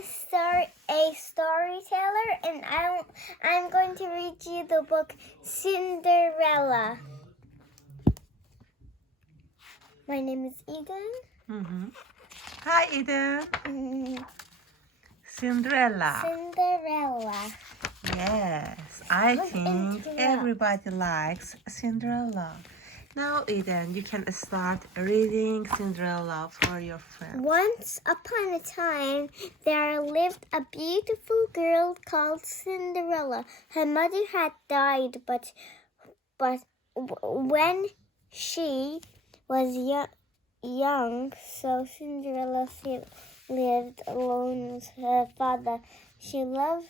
a storyteller, and I'm going to read you the book Cinderella. My name is Eden. Mm-hmm. Hi, Eden. Cinderella. Cinderella. Yes, I think everybody likes Cinderella. Now, Eden, you can start reading Cinderella for your friends. Once upon a time, there lived a beautiful girl called Cinderella. Her mother had died, but when she was young, so Cinderella lived alone with her father. She loved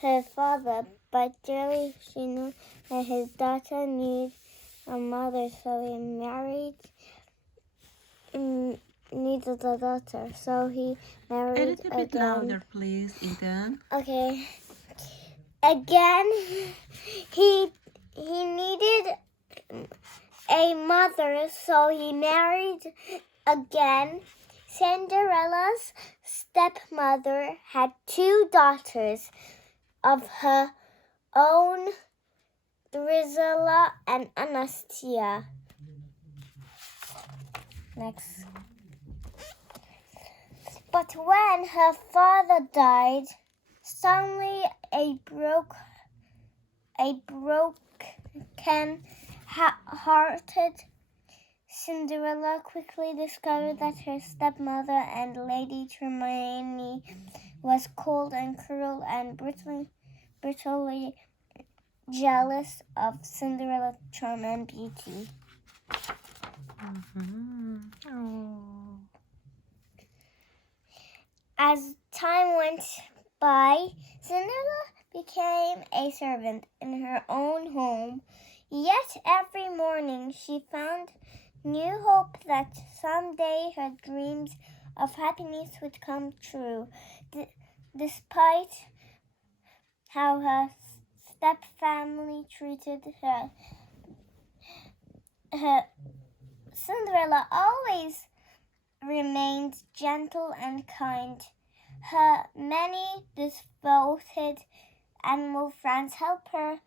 her father, but dearly she knew that his daughter needed a mother, so he needed a daughter. So he married A little bit again. louder, please, Eden. Okay. Again, he needed a mother, so he married again. Cinderella's stepmother had 2 daughters of her own, Drusilla and Anastasia. Next. But when her father died, suddenly a broken-hearted Cinderella quickly discovered that her stepmother and Lady Tremaine was cold and cruel and brutally jealous of Cinderella's charm and beauty. Mm-hmm. Oh. As time went by, Cinderella became a servant in her own home. Yet every morning she found new hope that someday her dreams of happiness would come true. Despite how her stepfamily treated her, Cinderella always remained gentle and kind. Her many devoted animal friends helped her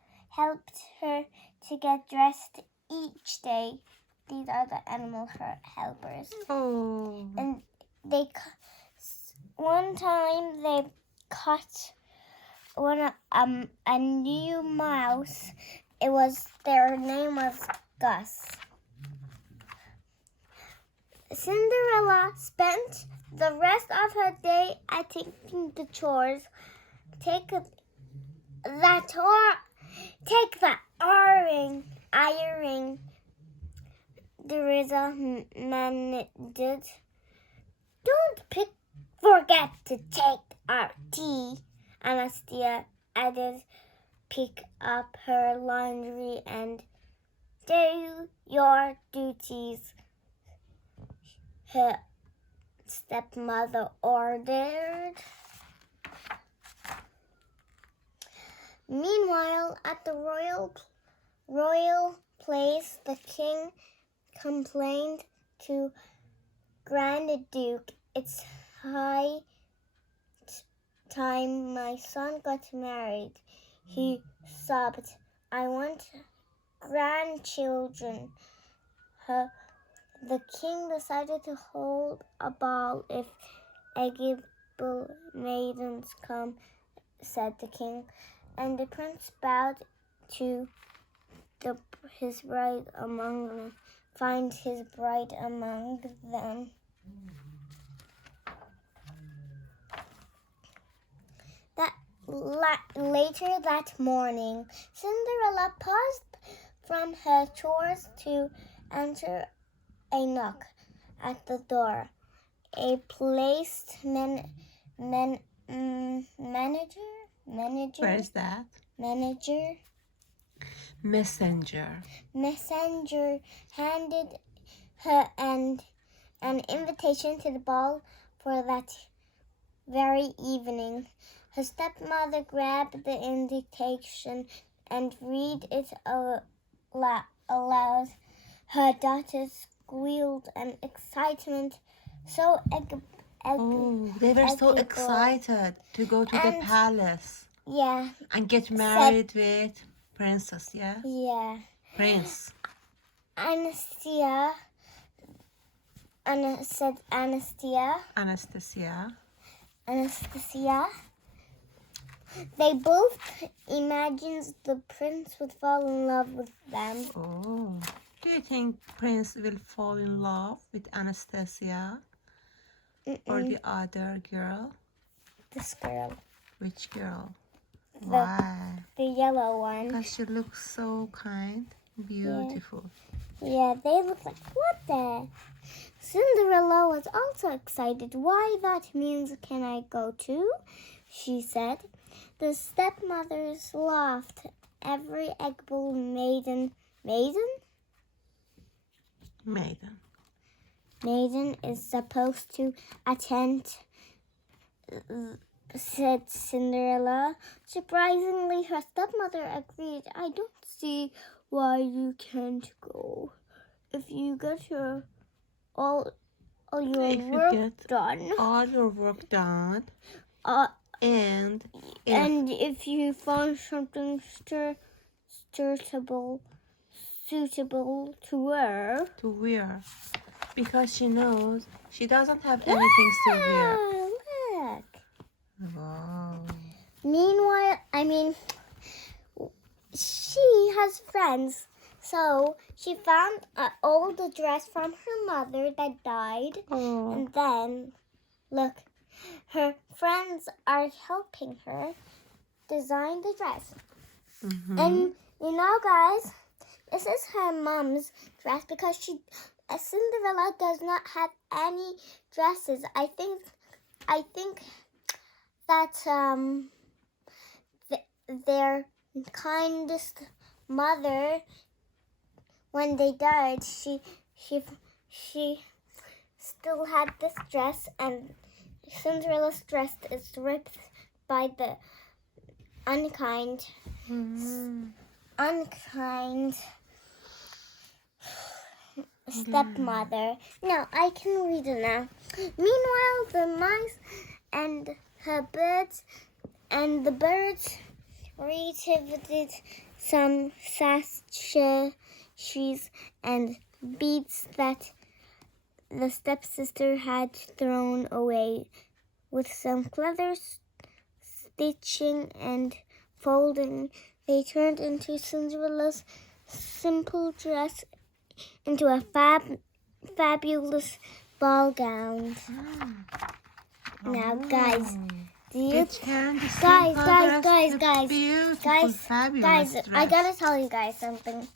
to get dressed each day. These are the animal helpers. Oh. And one time they caught a new mouse. Their name was Gus. Cinderella spent the rest of her day attending the chores. Take that ironing, Teresa managed. Don't forget to take our tea, Anastasia added. Pick up her laundry and do your duties, her stepmother ordered. Meanwhile, at the royal place, the king complained to Grand Duke, "It's high time my son got married." He sobbed, "I want grandchildren." The king decided to hold a ball if eligible maidens come, said the king, and the prince bowed to his bride among them. Find his bride among them. Later that morning, Cinderella paused from her chores to enter a knock at the door. A placed manager. Where is that? Messenger handed her an invitation to the ball for that very evening. Her stepmother grabbed the invitation and read it aloud. Her daughter squealed in excitement. So Oh, they were so Ugly boy. excited to go to the And- palace Yeah, and get married with princess, yeah? yeah. Prince. Anastasia Anastasia. They both imagined the prince would fall in love with them. Oh. Do you think Prince will fall in love with Anastasia or the other girl? This girl, Which girl? Why? the yellow one. Because she looks so kind, beautiful. Yeah, they look like, what the? Cinderella was also excited. Why, that means can I go too? She said. The stepmothers laughed. Every eggable maiden is supposed to attend, said Cinderella. Surprisingly, her stepmother agreed. I don't see why you can't go. If you get all your work done. All your work done. And if you find something suitable to wear. Because she knows she doesn't have anything to wear. Look. Wow. Meanwhile, she has friends. So she found an old dress from her mother that died. Oh. And then, look, her friends are helping her design the dress. Mm-hmm. And you know, guys, this is her mom's dress because Cinderella does not have any dresses. I think that their kindest mother, when they died, she still had this dress, and Cinderella's dress is ripped by the unkind stepmother. No, I can read it now. Meanwhile, the mice and the birds retrieved some sashes and beads that the stepsister had thrown away. With some clever stitching and folding, they turned into Cinderella's simple dress into a fabulous ball gown. Now, guys, Guys, I gotta tell you guys something.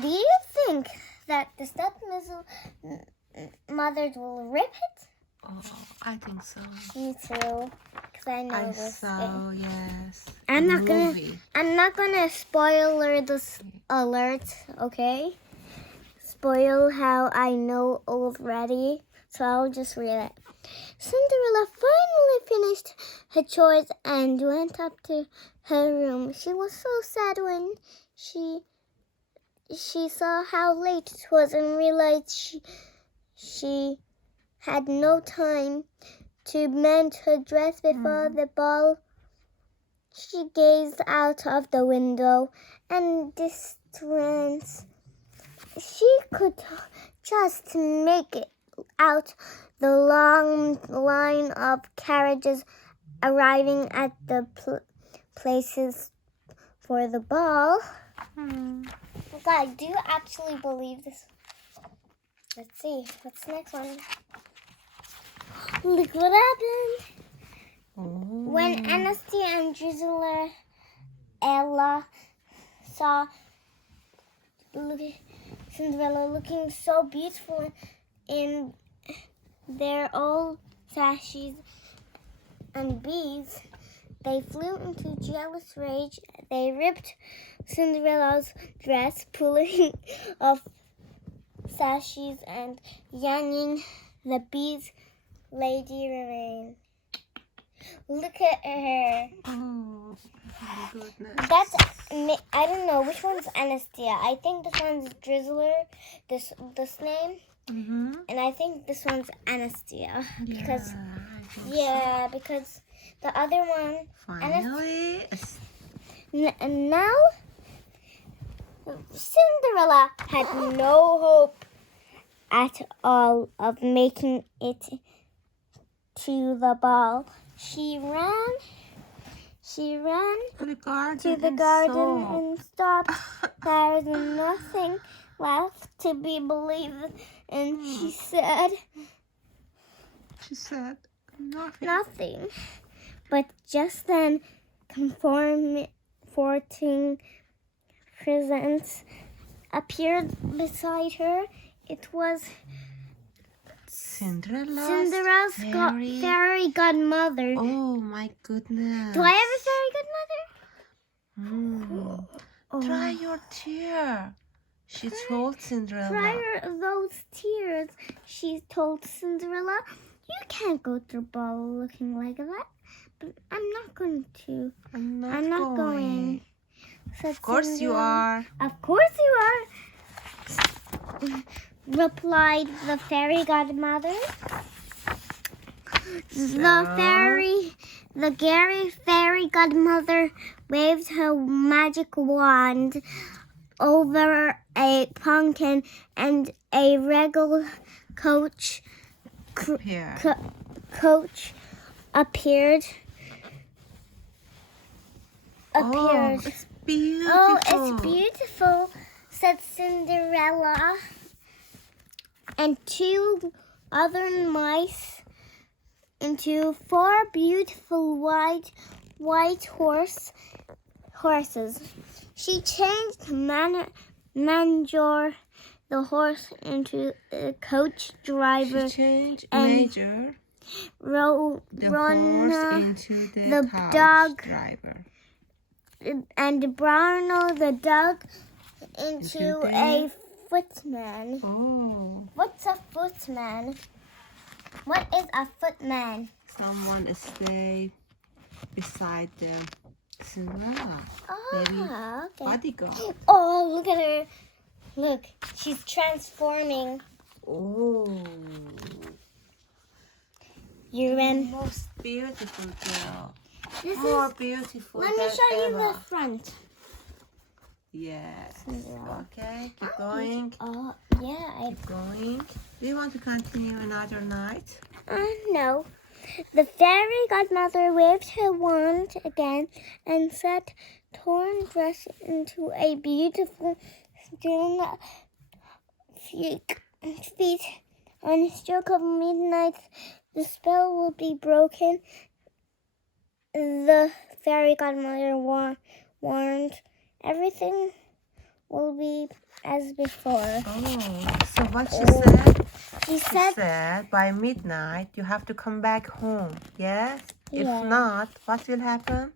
Do you think that the stepmothers will rip it? Oh, I think so. Me too, because I know this thing. Yes. I'm not gonna spoiler this alert, okay? Spoil how I know already, so I'll just read it. Cinderella finally finished her chores and went up to her room. She was so sad when she saw how late it was and realized she had no time to mend her dress before the ball. She gazed out of the window and distressed. She could just make it out the long line of carriages arriving at the places for the ball. Guys, do you actually believe this? Let's see. What's the next one? Look what happened. When Anastasia and Ella saw Cinderella looking so beautiful in their old sashes and beads, they flew into jealous rage. They ripped Cinderella's dress, pulling off sashes and yanking the beads. Lady remained. Look at her. Oh, my goodness. I don't know which one's Anastasia. I think this one's Drizzler. This name. And I think this one's Anastasia because because the other one finally. And now Cinderella had no hope at all of making it to the ball. She ran To the garden, to the garden and stopped. There was nothing left to be believed, and she said nothing. But just then, comforting presence appeared beside her. It was Cinderella's fairy godmother. Oh my goodness. Do I have a fairy godmother? Dry your tear. She told Cinderella. Dry those tears, she told Cinderella. You can't go to the ball looking like that. But I'm not going to. I'm not going. Said Of course Cinderella. you are. Of course you are. Replied the fairy godmother. The fairy godmother waved her magic wand over a pumpkin, and a regal coach appeared. Oh, it's beautiful. Oh, it's beautiful, said Cinderella. And two other mice into 4 beautiful white horses. She changed Manjor, the horse, into a coach driver. She changed Major, Rona, horse, into the coach dog driver. And Bruno, the dog, into a footman. Oh. What's a footman? What is a footman? Someone stay beside the Cinderella. Maybe Okay. bodyguard. Oh, look at her. Look, she's transforming. Oh. You're in. Most beautiful girl. This More beautiful Let me than show you ever. the front. Yes. Cinderella. Okay, keep going. Oh, yeah. Keep going. Do you want to continue another night? No. The fairy godmother waved her wand again and set torn dress into a beautiful string feet. On the stroke of midnight, the spell will be broken. The fairy godmother warned. Everything will be as before. Oh, so what she said? She She said, said by midnight you have to come back home. Yes? If Yeah. not, what will happen?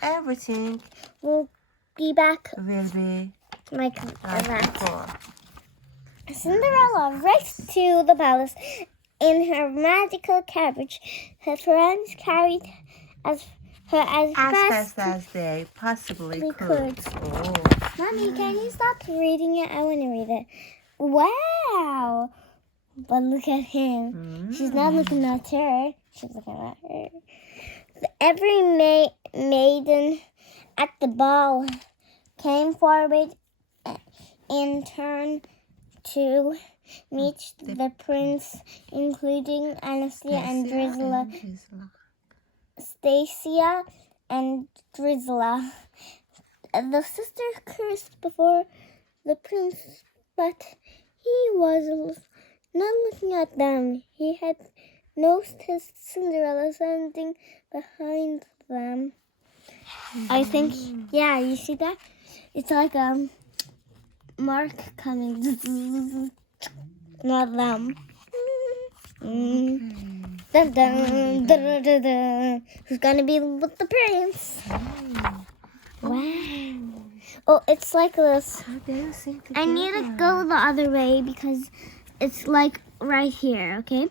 Everything we'll be back will be like like that. before. Cinderella raced to the palace in her magical carriage. Her friends carried her as Fast as they possibly could. Oh. Mommy, can you stop reading it? I want to read it. Wow! But look at him. She's not looking at her. She's looking at her. Every maiden at the ball came forward in turn to meet the prince, including Anastasia and Drizella. Stacia and Drizella. The sisters cursed before the prince, but he was not looking at them. He had noticed Cinderella standing behind them. I think, yeah, you see that? It's like a mark coming. Not them. Dun, dun, dun, dun, dun, dun. Who's gonna be with the prince? Wow. Oh, it's like this. I need to go the other way because it's like right here, okay?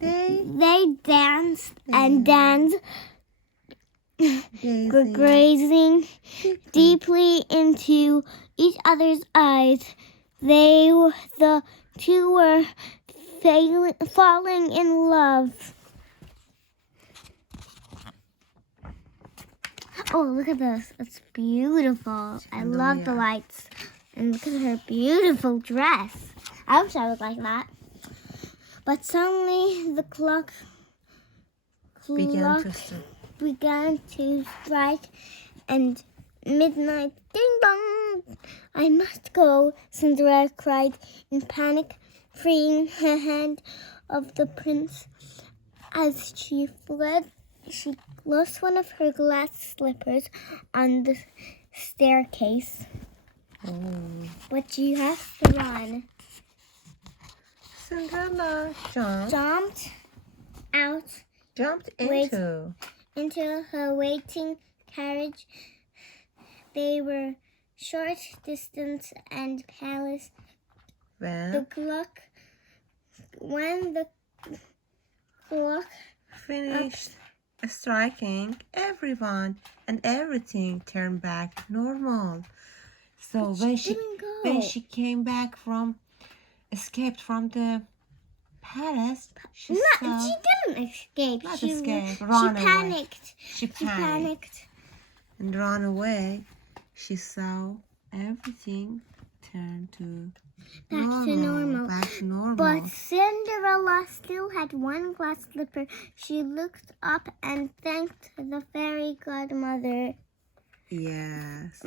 They danced and danced, gazing deeply into each other's eyes. The two were falling in love. Oh, look at this. It's beautiful. I love the lights. And look at her beautiful dress. I wish I was like that. But suddenly the clock began to strike, and midnight, ding dong. I must go, Cinderella cried in panic, freeing her hand of the prince. As she fled, she lost one of her glass slippers on the staircase. But she has to run. Cinderella Jumped into her waiting carriage. They were short distance and palace. When the clock finished striking, everyone and everything turned back normal. So when she came back escaped from the palace, she didn't escape. She panicked. She panicked and ran away. She saw everything turn back to normal. But Cinderella still had one glass slipper. She looked up and thanked the fairy godmother. Yes.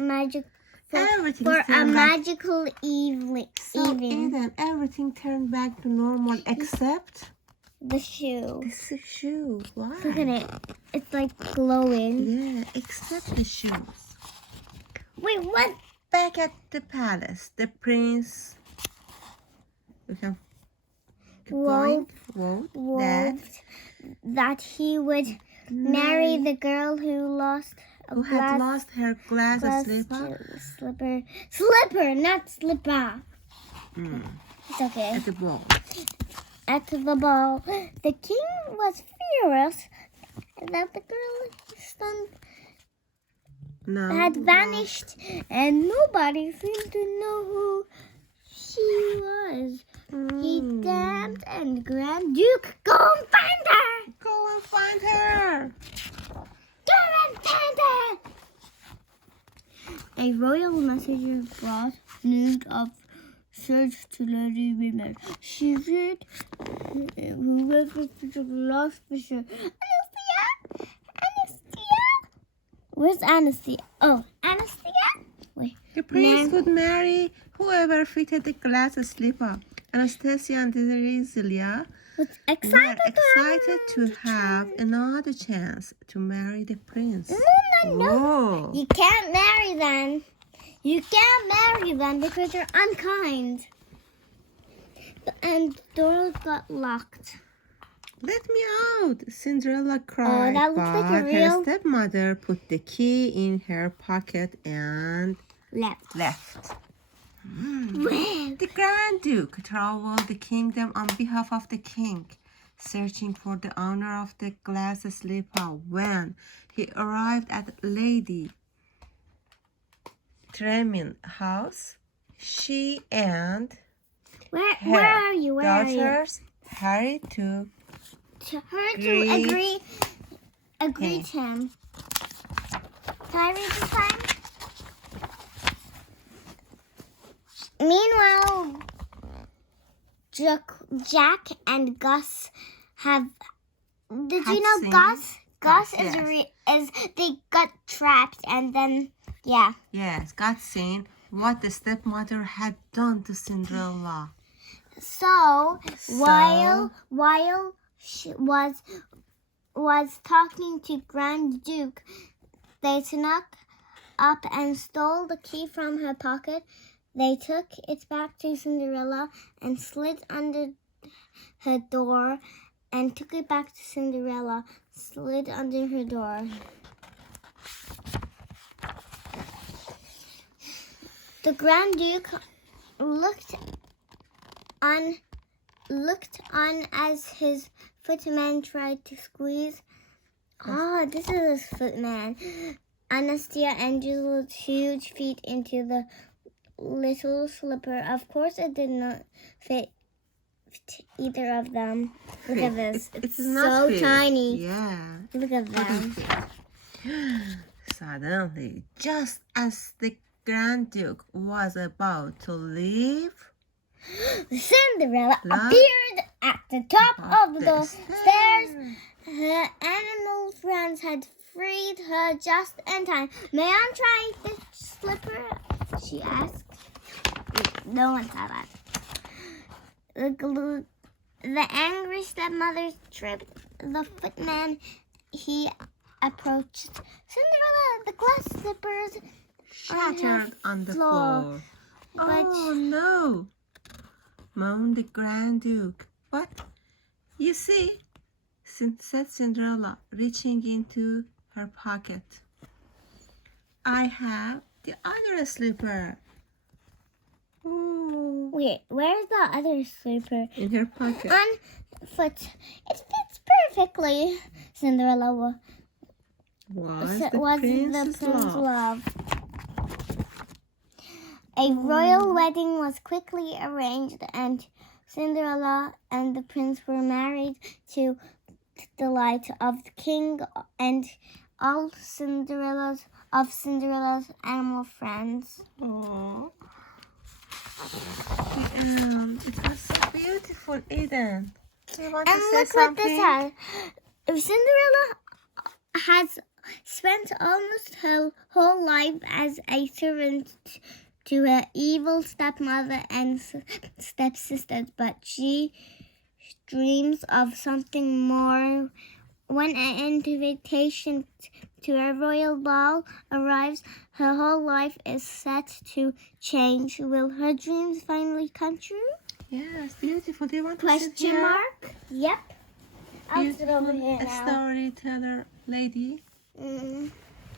For a magical evening. Eden, everything turned back to normal except the shoe. The shoe. Why? Look at it. It's like glowing. Yeah, except the shoes. Wait, what? Back at the palace, the prince vowed that he would marry the girl who had lost her glass slipper. Slipper, not slipper. It's okay. At the ball. At the ball, the king was furious that the girl had vanished, and nobody seemed to know who she was. He damped and Grand Duke, go and find her! Go and find her! Go and find her! A royal messenger brought news of search to Lady Women. She said, whoever the lost fisher. Anastasia? Where's Anastasia? Oh, Anastasia? Wait. The prince would marry whoever fitted the glass slipper. Anastasia and Celia were excited to have another chance to marry the prince. No. You can't marry them. You can't marry them because they're unkind. And doors got locked. Let me out, Cinderella cried. That looks like a real... Her stepmother put the key in her pocket and left. The Grand Duke traveled the kingdom on behalf of the king, searching for the owner of the glass slipper. When he arrived at Lady Tremain's house, she and her daughters hurried to agree him. Can I read this time? Meanwhile, Jack and Gus have. Did you know Gus? Gus is they got trapped and then yeah. Yes, got seen what the stepmother had done to Cinderella. So while she was talking to Grand Duke, they snuck up and stole the key from her pocket. They took it back to Cinderella and slid under her door and took it back to Cinderella, slid under her door. The Grand Duke looked on as his footman tried to squeeze. This is his footman. Anastasia and Angel's huge feet into the little slipper. Of course, it did not fit either of them. Look at this. It's not so fit. tiny. Yeah. Look at them. Suddenly, just as the Grand Duke was about to leave, Cinderella appeared at the top of the stairs. Her animal friends had freed her just in time. May I try this slipper? She asked. No one saw that. The angry stepmother tripped the footman. He approached. Cinderella, the glass slippers shattered on the floor. Oh no, moaned the Grand Duke. But you see, said Cinderella, reaching into her pocket, I have the other slipper. Ooh. Wait, where's the other slipper? In her pocket. On foot. It fits perfectly. Cinderella was the prince's love. A royal wedding was quickly arranged, and Cinderella and the prince were married to the delight of the king and all Cinderella's animal friends. Aww. It was so beautiful, Eden. Do you want to say look something? what this has. Cinderella has spent almost her whole life as a servant to her evil stepmother and stepsisters, but she dreams of something more. When an invitation to a royal ball arrives, her whole life is set to change. Will her dreams finally come true? Yes, beautiful. Do you want to Question mark? Yep. I'll sit over here a now. storyteller lady.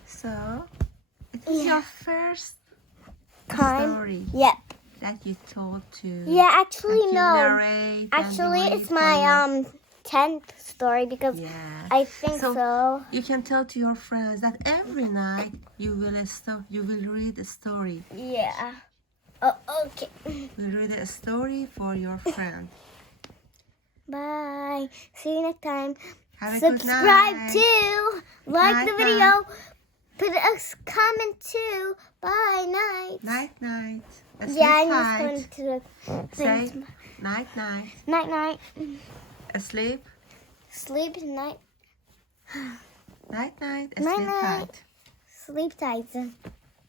So, it is your first story Yep. that you told to. Yeah, actually, that you no. narrate Actually, and it's read my 10th story because I think so. You can tell to your friends that every night you will read a story. Yeah. Oh, okay. We'll read a story for your friend. Bye. See you next time. Have a good Subscribe night. too. Like Night, the video. Put a comment too. Bye. Night. Night, night. Yeah, I'm just going to Say night, night. Night, night. Asleep. Sleep night. Night, night. Night, Asleep night. tight. Sleep tight.